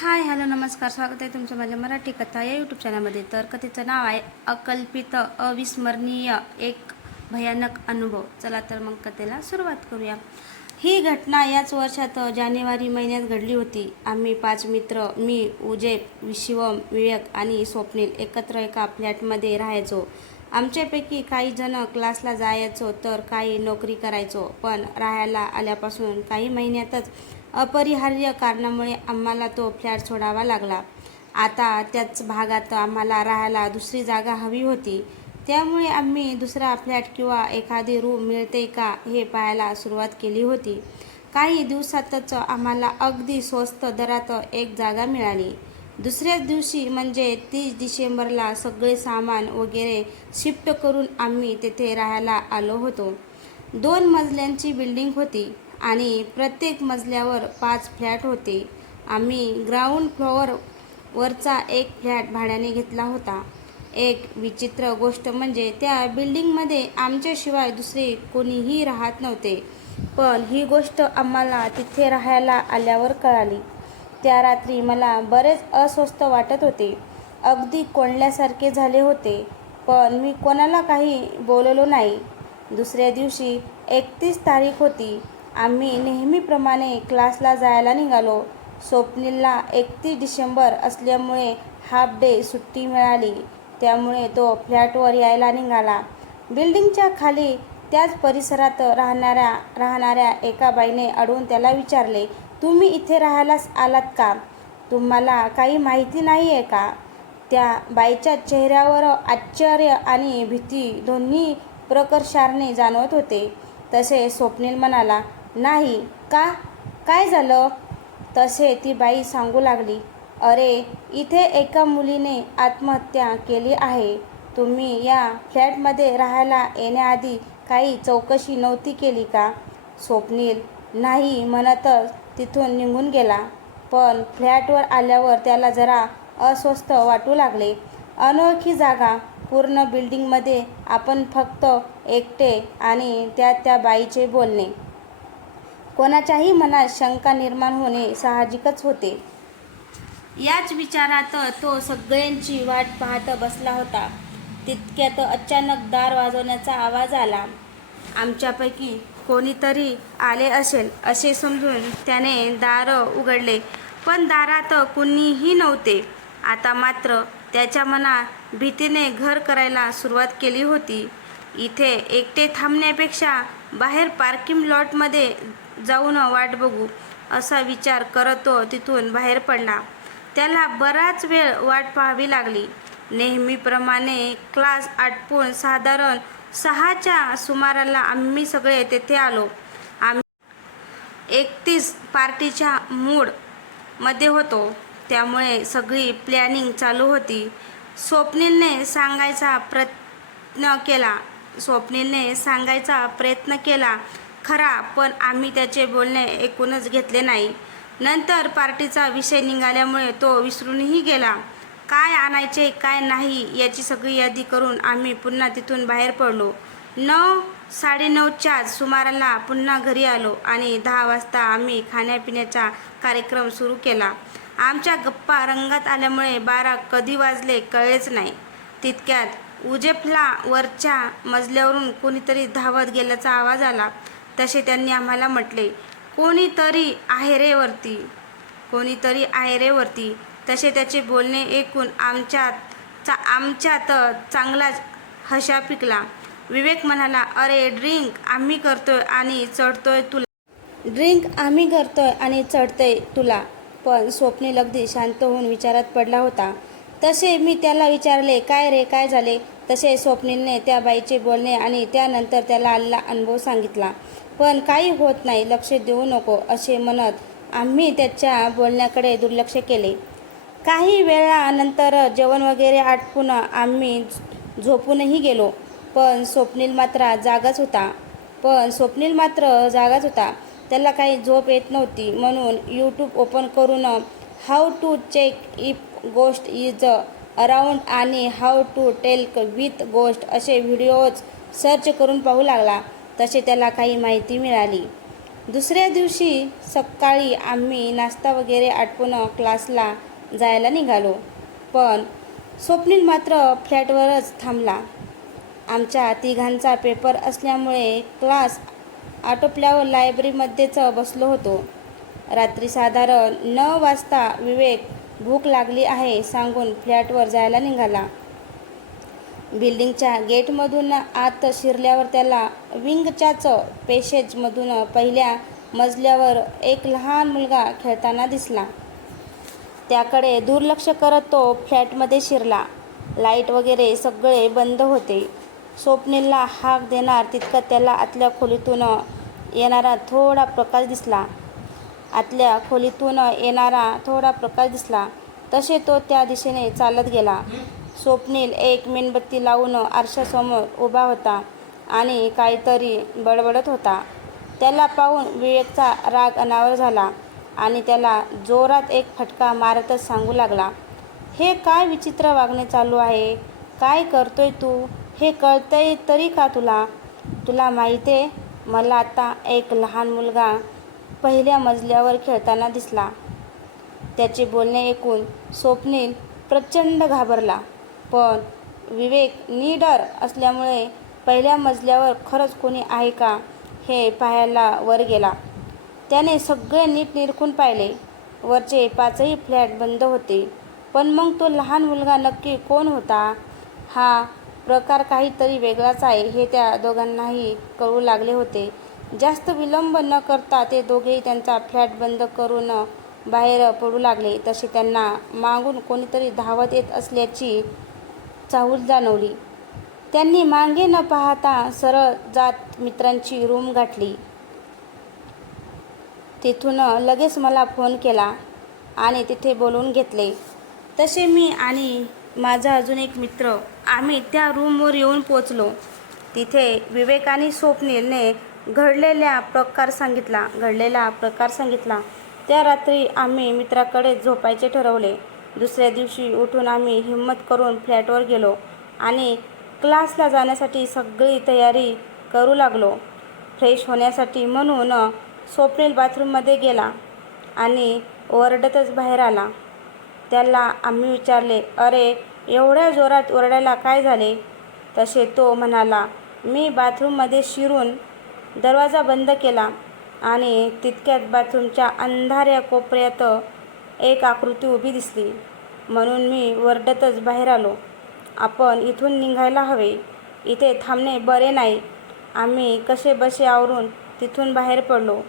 Hi hello नमस्कार स्वागत आहे तुमचं माझ्या मराठी कथा या यूट्यूब चॅनलमध्ये तर कथेचं नाव आहे अकल्पित अविस्मरणीय एक भयानक अनुभव. चला तर मग कथेला सुरुवात करूया. ही घटना याच वर्षात जानेवारी महिन्यात घडली होती. आम्ही पाच मित्र मी उजय शिवम विवेक आणि स्वप्नील एकत्र एका फ्लॅटमध्ये राहायचो. आमच्यापैकी काही जण क्लासला जायचो तर काही नोकरी करायचो पण राहायला आल्यापासून काही महिन्यातच अपरिहार्य कारणामुळे आम्हाला तो फ्लॅट सोडावा लागला. आता त्याच भागात आम्हाला राहायला दुसरी जागा हवी होती. त्यामुळे आम्ही दुसरा फ्लॅट किंवा एखादी रूम मिळते का हे पाहायला सुरुवात केली होती. काही दिवसातच आम्हाला अगदी स्वस्त दरात एक जागा मिळाली. दुसऱ्याच दिवशी म्हणजे तीस डिसेंबरला सगळे सामान वगैरे शिफ्ट करून आम्ही तेथे राहायला आलो होतो. दोन मजल्यांची बिल्डिंग होती. आणि प्रत्येक मजल्यावर पाच फ्लॅट होते. आम्ही ग्राउंड फ्लोअर वरचा एक फ्लॅट भाड्याने घेतला होता. एक विचित्र गोष्ट म्हणजे त्या बिल्डिंगमध्ये आमच्याशिवाय दुसरे कोणीही राहत नव्हते. पण ही गोष्ट आम्हाला तिथे राहायला आल्यावर कळाली. त्या रात्री मला बरेच अस्वस्थ वाटत होते. अगदी कोंडल्यासारखे झाले होते पण मी कोणाला काही बोललो नाही. दुसऱ्या दिवशी एकतीस तारीख होती. आम्ही नेहमीप्रमाणे क्लासला जायला निघालो. स्वप्नीलला एकतीस डिसेंबर असल्यामुळे हाफ डे सुट्टी मिळाली. त्यामुळे तो फ्लॅटवर यायला निघाला. बिल्डिंगच्या खाली त्याच परिसरात राहणाऱ्या राहणाऱ्या एका बाईने अडवून त्याला विचारले तुम्ही इथे राहायलाच आलात का? तुम्हाला काही माहिती नाही आहे का? त्या बाईच्या चेहऱ्यावर आश्चर्य आणि भीती दोन्ही प्रकर्षाने जाणवत होते. तसे स्वप्नील म्हणाला नाही का? काय झालं? तसे ती बाई सांगू लागली अरे इथे एका मुलीने आत्महत्या केली आहे. तुम्ही या फ्लॅटमध्ये राहायला येण्याआधी काही चौकशी नव्हती केली का? स्वप्नील नाही म्हणतच तिथून निघून गेला. पण फ्लॅटवर आल्यावर त्याला जरा अस्वस्थ वाटू लागले. अनोळखी जागा पूर्ण बिल्डिंगमध्ये आपण फक्त एकटे आणि त्या त्या बाईचे बोलणे. कोणाच्याही मनात शंका निर्माण होणे साहजिकच होते. याच विचारात तो सगळ्यांची वाट पाहत बसला होता. तितक्यात अचानक दार वाजवण्याचा आवाज आला. आमच्यापैकी कोणीतरी आले असेल असे समजून त्याने दार उघडले. पण दारात कुणीही नव्हते. आता मात्र त्याच्या मनात भीतीने घर करायला सुरुवात केली होती. इथे एकटे थांबण्यापेक्षा बाहेर पार्किंग लॉटमध्ये जाऊन वाट बघू असा विचार करत तो तिथून बाहेर पडला. त्याला बराच वेळ वाट पाहावी लागली. नेहमीप्रमाणे क्लास आटपून साधारण सहाच्या सुमाराला आम्ही सगळे तेथे आलो. आम्ही एकतीस पार्टीच्या मूडमध्ये होतो. त्यामुळे सगळी प्लॅनिंग चालू होती. स्वप्नीलने सांगायचा प्रयत्न केला. स्वप्नीलने सांगायचा प्रयत्न केला खरा पण आम्ही त्याचे बोलणे ऐकूनच घेतले नाही. नंतर पार्टीचा विषय निघाल्यामुळे तो विसरूनही गेला. काय आणायचे काय नाही याची सगळी यादी करून आम्ही पुन्हा तिथून बाहेर पडलो. नऊ साडेनऊच्या सुमाराला पुन्हा घरी आलो आणि दहा वाजता आम्ही खाण्यापिण्याचा कार्यक्रम सुरू केला. आमच्या गप्पा रंगात आल्यामुळे बारा कधी वाजले कळलेच नाही. तितक्यात उजेफला वरच्या मजल्यावरून कोणीतरी धावत गेल्याचा आवाज आला. तसे त्यांनी आम्हाला म्हटले कोणीतरी आहे कोणीतरी आहे तसे त्याचे बोलणे ऐकून आमच्यात चा आमच्यात चांगलाच हशा पिकला. विवेक म्हणाला अरे ड्रिंक आम्ही करतोय आणि चढतोय तुला. ड्रिंक आम्ही करतोय आणि चढतोय तुला. पण स्वप्नील अगदी शांत होऊन विचारात पडला होता. तसे मी त्याला विचारले काय रे काय झाले? तसे स्वप्नीलने त्या बाईचे बोलणे आणि त्यानंतर त्याला आलेला अनुभव सांगितला. पण काही होत नाही लक्ष देऊ नको असे म्हणत आम्ही त्याच्या बोलण्याकडे दुर्लक्ष केले. काही वेळानंतर जेवण वगैरे आटपून आम्ही झोपूनही गेलो पण स्वप्नील मात्र जागाच होता. पण स्वप्नील मात्र जागाच होता. त्याला काही झोप येत नव्हती म्हणून यूट्यूब ओपन करून हाऊ टू चेक इफ गोष्ट इज अराउंड आणि हाऊ टू टेल विथ गोष्ट असे व्हिडिओज सर्च करून पाहू लागला. तसे त्याला काही माहिती मिळाली. दुसऱ्या दिवशी सकाळी आम्ही नाश्ता वगैरे आटपून क्लासला जायला निघालो. पण स्वप्नील मात्र फ्लॅटवरच थांबला. आमच्या तिघांचा पेपर असल्यामुळे क्लास आटोपल्यावर लायब्ररीमध्येच बसलो होतो. रात्री साधारण नऊ वाजता विवेक भूक लागली आहे सांगून फ्लॅटवर जायला निघाला. बिल्डिंगच्या गेटमधून आत शिरल्यावर त्याला विंगच्याच पेशेजमधून पहिल्या मजल्यावर एक लहान मुलगा खेळताना दिसला. त्याकडे दुर्लक्ष करत तो फ्लॅटमध्ये शिरला. लाइट वगैरे सगळे बंद होते. स्वप्नीलला हाक देणार तितका त्याला आतल्या खोलीतून येणारा थोडा प्रकाश दिसला. आतल्या खोलीतून येणारा थोडा प्रकाश दिसला. तसे तो त्या दिशेने चालत गेला. स्वप्नील एक मेणबत्ती लावून आरशासमोर उभा होता आणि काहीतरी बडबडत होता. त्याला पाहून विवेकचा राग अनावर झाला आणि त्याला जोरात एक फटका मारतच सांगू लागला हे काय विचित्र वागणे चालू आहे? काय करतोय तू? हे कळतंय तरी का तुला? तुला माहिती आहे मला आता एक लहान मुलगा पहिल्या मजल्यावर खेळताना दिसला. त्याचे बोलणे ऐकून स्वप्नील प्रचंड घाबरला. पण विवेक निडर असल्यामुळे पहिल्या मजल्यावर खरंच कोणी आहे का हे पाहायला वर गेला. त्याने सगळे नीट निरखून पाहिले. वरचे पाचही फ्लॅट बंद होते. पण मग तो लहान मुलगा नक्की कोण होता? हा प्रकार काहीतरी वेगळाच आहे हे त्या दोघांनाही कळू लागले होते. जास्त विलंब न करता ते दोघेही त्यांचा फ्लॅट बंद करून बाहेर पडू लागले. तसे त्यांना मागून कोणीतरी धावत येत असल्याची चाहूल जाणवली. त्यांनी मागे न पाहता सरळ जात मित्रांची रूम गाठली. तिथून लगेच मला फोन केला आणि तिथे बोलून घेतले तसे मी आणि माझा अजून एक मित्र आम्ही त्या रूमवर येऊन पोचलो तिथे विवेक आणि स्वप्नीलने घडलेल्या प्रकार सांगितला घडलेला प्रकार सांगितला. त्या रात्री आम्ही मित्राकडे झोपायचे ठरवले. दुसऱ्या दिवशी उठून आम्ही हिंमत करून फ्लॅटवर गेलो आणि क्लासला जाण्यासाठी सगळी तयारी करू लागलो. फ्रेश होण्यासाठी म्हणून स्वप्नील बाथरूममध्ये गेला आणि ओरडतच बाहेर आला. त्याला आम्ही विचारले अरे एवढ्या जोरात ओरडायला काय झाले? तसे तो म्हणाला मी बाथरूममध्ये शिरून दरवाजा बंद केला आणि तितक्यात बाथरूमच्या अंधाऱ्या कोपऱ्यात एक आकृती उभी दिसली. म्हणून मी वरडतच बाहेर आलो. आपण इथून निघायला हवे. इथे थांबणे बरे नाही. आम्ही कसे बसे आवरून तिथून बाहेर पडलो.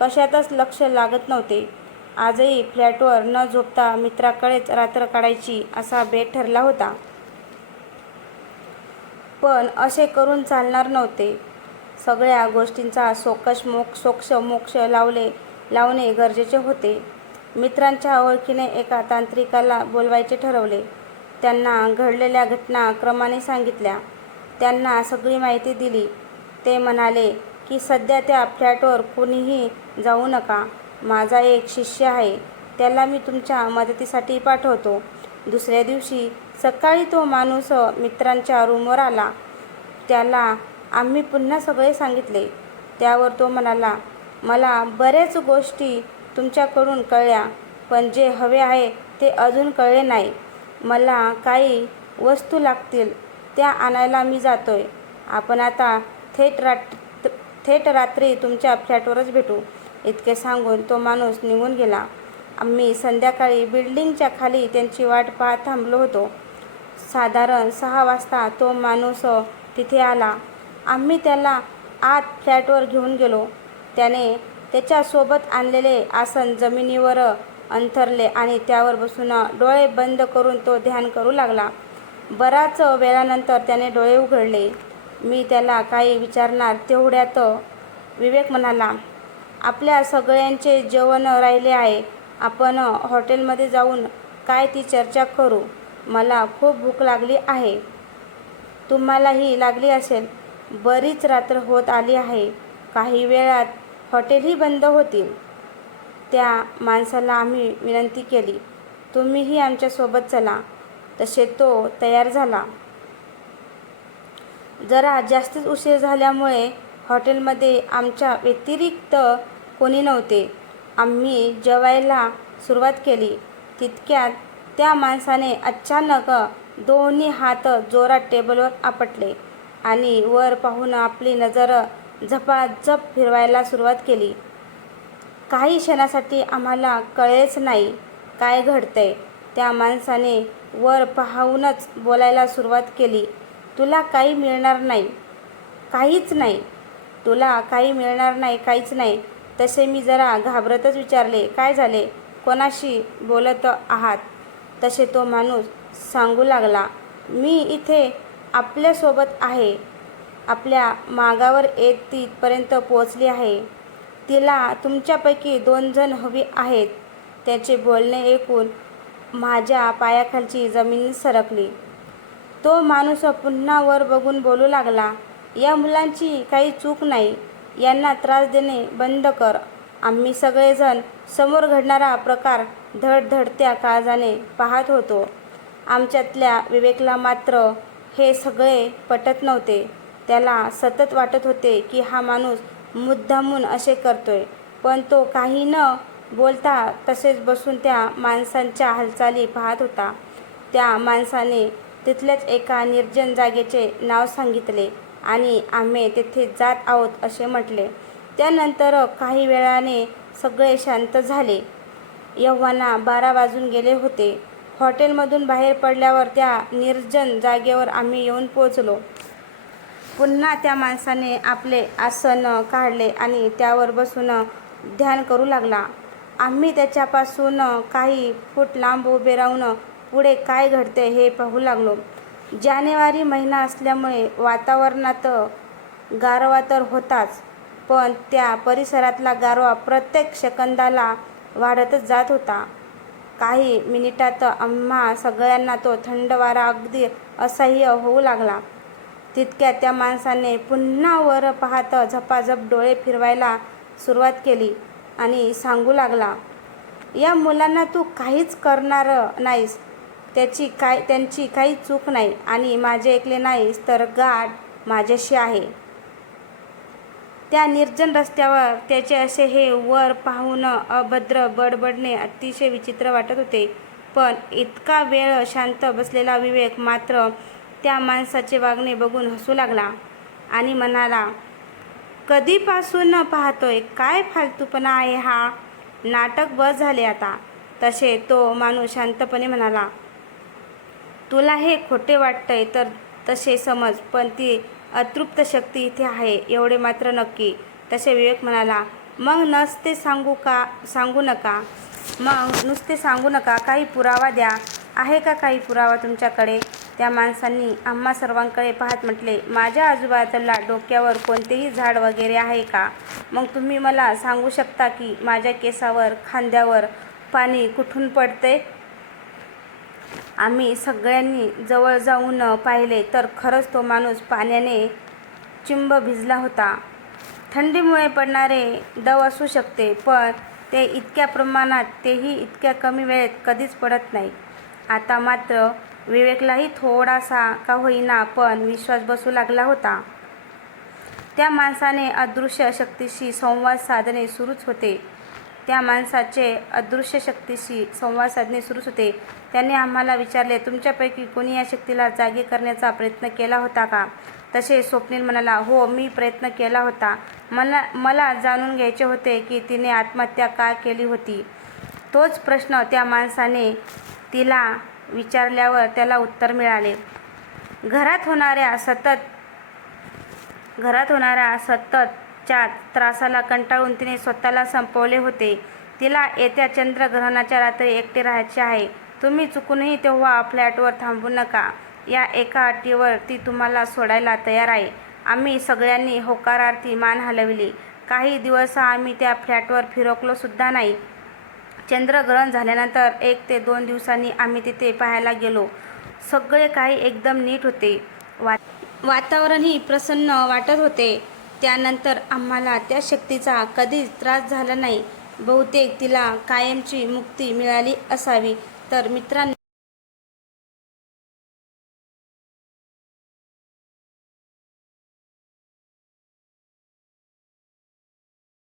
कशातच लक्ष लागत नव्हते. आजही फ्लॅटवर न झोपता मित्राकडेच रात्र काढायची असा बेट ठरला होता. पण असे करून चालणार नव्हते. सगळ्या गोष्टींचा सोकश मोक सोक्ष मोक्ष लावले लावणे गरजेचे होते. मित्रांच्या ओळखीने एका तांत्रिकाला बोलवायचे ठरवले. त्यांना घडलेल्या घटना क्रमाने सांगितल्या. त्यांना सगळी माहिती दिली. ते म्हणाले की सध्या त्या फ्लॅटवर कुणीही जाऊ नका. माझा एक शिष्य आहे. त्याला मी तुमच्या मदतीसाठी पाठवतो. दुसऱ्या दिवशी सकाळी तो माणूस मित्रांच्या रूमवर आला. त्याला आम्ही पुन्हा सगळे सांगितले. त्यावर तो म्हणाला मला बऱ्याच गोष्टी तुमच्याकडून कळल्या पण जे हवे आहे ते अजून कळले नाही. मला काही वस्तू लागतील त्या आणायला मी जातोय. आपण आता थेट रात थेट रात्री तुमच्या फ्लॅटवरच भेटू इतके सांगून तो माणूस निघून गेला. आम्ही संध्याकाळी बिल्डिंगच्या खाली त्यांची वाट पाहत थांबलो होतो. साधारण सहा वाजता तो माणूस तिथे आला. आम्ही त्याला आत फ्लॅटवर घेऊन गेलो. त्याने त्याच्यासोबत आणलेले आसन जमिनीवर अंथरले आणि त्यावर बसून डोळे बंद करून तो ध्यान करू लागला. बराच वेळानंतर त्याने डोळे उघडले. मी त्याला काही विचारणार तेवढ्यात विवेक म्हणाला आपल्या सगळ्यांचे जेवण राहिले आहे. आपण हॉटेलमध्ये जाऊन काय ती चर्चा करू? मला खूप भूक लागली आहे. तुम्हालाही लागली असेल. बरीच रात्र होत आली आहे. काही वेळात हॉटेलही बंद होतील. त्या माणसाला आम्ही विनंती केली तुम्हीही आमच्यासोबत चला. तसे तो तयार झाला. जरा जास्तच उशीर झाल्यामुळे हॉटेलमध्ये आमच्या व्यतिरिक्त कोणी नव्हते. आम्ही जेवायला सुरुवात केली. तितक्यात त्या माणसाने अचानक दोन्ही हात जोरात टेबलवर आपटले आणि वर पाहून आपली नजर झपाझप फिरवायला सुरुवात केली. काही क्षणासाठी आम्हाला कळेच नाही काय घडतंय. त्या माणसाने वर पाहूनच बोलायला सुरुवात केली. तुला काही मिळणार नाही. काहीच नाही. तुला काही मिळणार नाही काहीच नाही. तसे मी जरा घाबरतच विचारले. काय झाले? कोणाशी बोलत आहात? तसे तो माणूस सांगू लागला. मी इथे आपल्यासोबत आहे. आपल्या मागावर येत तिथपर्यंत पोहोचली आहे. तिला तुमच्यापैकी दोन जण हवी आहेत. त्याचे बोलणे ऐकून माझ्या पायाखालची जमीन सरकली. तो माणूस पुन्हा वर बघून बोलू लागला या मुलांची काही चूक नाही. यांना त्रास देणे बंद कर. आम्ही सगळेजण समोर घडणारा प्रकार धडधडत्या काळजाने पाहत होतो. आमच्यातल्या विवेकला मात्र हे सगळे पटत नव्हते. त्याला सतत वाटत होते की हा माणूस मुद्दामून असे करतोय. पण तो काही न बोलता तसेच बसून त्या माणसांच्या हालचाली पाहत होता. त्या माणसाने तिथल्याच एका निर्जन जागेचे नाव सांगितले आणि आम्ही तेथे जात आहोत असे म्हटले. त्यानंतर काही वेळाने सगळे शांत झाले. यव्हाना बारा वाजून गेले होते. हॉटेलमधून बाहेर पडल्यावर त्या निर्जन जागेवर आम्ही येऊन पोचलो पुन्हा त्या माणसाने आपले आसन काढले आणि त्यावर बसून ध्यान करू लागला. आम्ही त्याच्यापासून काही फूट लांब उभे राहून पुढे काय घडते हे पाहू लागलो. जानेवारी महिना असल्यामुळे वातावरणात गारवा तर होताच पण त्या परिसरातला गारवा प्रत्येक सेकंदाला वाढतच जात होता. काही मिनिटात आम्हा सगळ्यांना तो थंड वारा अगदी असह्य होऊ लागला. तितक्यात त्या माणसाने पुन्हा वर पाहत झपाझप डोळे फिरवायला सुरुवात केली आणि सांगू लागला या मुलांना तू काहीच करणार नाहीस. त्याची काय त्यांची काही चूक नाही आणि माझे ऐकले नाहीस तर गाठ माझ्याशी आहे. त्या निर्जन रस्त्यावर त्याचे असे हे वर पाहून अभद्र बडबडणे अतिशय विचित्र वाटत होते. पण इतका वेळ शांत बसलेला विवेक मात्र त्या माणसाचे वागणे बघून हसू लागला आणि म्हणाला कधीपासून पाहतोय? काय फालतूपणा आहे हा? नाटक बस झाले आता. तसे तो माणूस शांतपणे म्हणाला तुला हे खोटे वाटतंय तर तसे समज पण ती अतृप्त शक्ती इथे आहे एवढे मात्र नक्की. तसे विवेक म्हणाला मग नसते सांगू का? सांगू नका. मग नुसते सांगू नका काही पुरावा द्या. आहे का काही पुरावा तुमच्याकडे? त्या माणसांनी आम्हा सर्वांकडे पाहत म्हटले माझ्या आजूबाजूला डोक्यावर कोणतेही झाड वगैरे आहे का? मग तुम्ही मला सांगू शकता की माझ्या केसावर खांद्यावर पाणी कुठून पडते? आम्ही सगळ्यांनी जवळ जाऊन पाहिले तर खरंच तो माणूस पाण्याने चिंब भिजला होता. थंडीमुळे पडणारे दव असू शकते पण ते इतक्या प्रमाणात तेही इतक्या कमी वेळेत कधीच पडत नाही. आता मात्र विवेकलाही थोडासा का होईना पण विश्वास बसू लागला होता. त्या माणसाने अदृश्य शक्तीशी संवाद साधणे सुरूच होते. त्या माणसाचे अदृश्य शक्तीशी संवाद साधणे सुरूच होते. त्याने आम्हाला विचारले तुमच्यापैकी कोणी या शक्तीला जागे करण्याचा प्रयत्न केला होता का? तसे स्वप्नील म्हणाला हो मी प्रयत्न केला होता. मला मला जाणून घ्यायचे होते की तिने आत्महत्या का केली होती? तोच प्रश्न त्या माणसाने तिला विचारल्यावर त्याला उत्तर मिळाले. घरात होणाऱ्या सतत घरात होणाऱ्या सततच्या त्रासाला कंटाळून तिने स्वतःला संपवले होते. तिला येत्या चंद्रग्रहणाच्या रात्री एकटे राहायचे आहे. तुम्ही चुकूनही तेव्हा फ्लॅटवर थांबू नका. या एका अटीवर ती तुम्हाला सोडायला तयार आहे. आम्ही सगळ्यांनी होकारार्थी मान हलवली. काही दिवस आम्ही त्या फ्लॅटवर फिरकलो सुद्धा नाही. चंद्रग्रहण झाल्यानंतर एक ते दोन दिवसांनी आम्ही तिथे पाहायला गेलो. सगळे काही एकदम नीट होते. वा वातावरणही प्रसन्न वाटत होते. त्यानंतर आम्हाला त्या शक्तीचा कधीच त्रास झाला नाही. बहुतेक तिला कायमची मुक्ती मिळाली असावी. तर मित्रांनो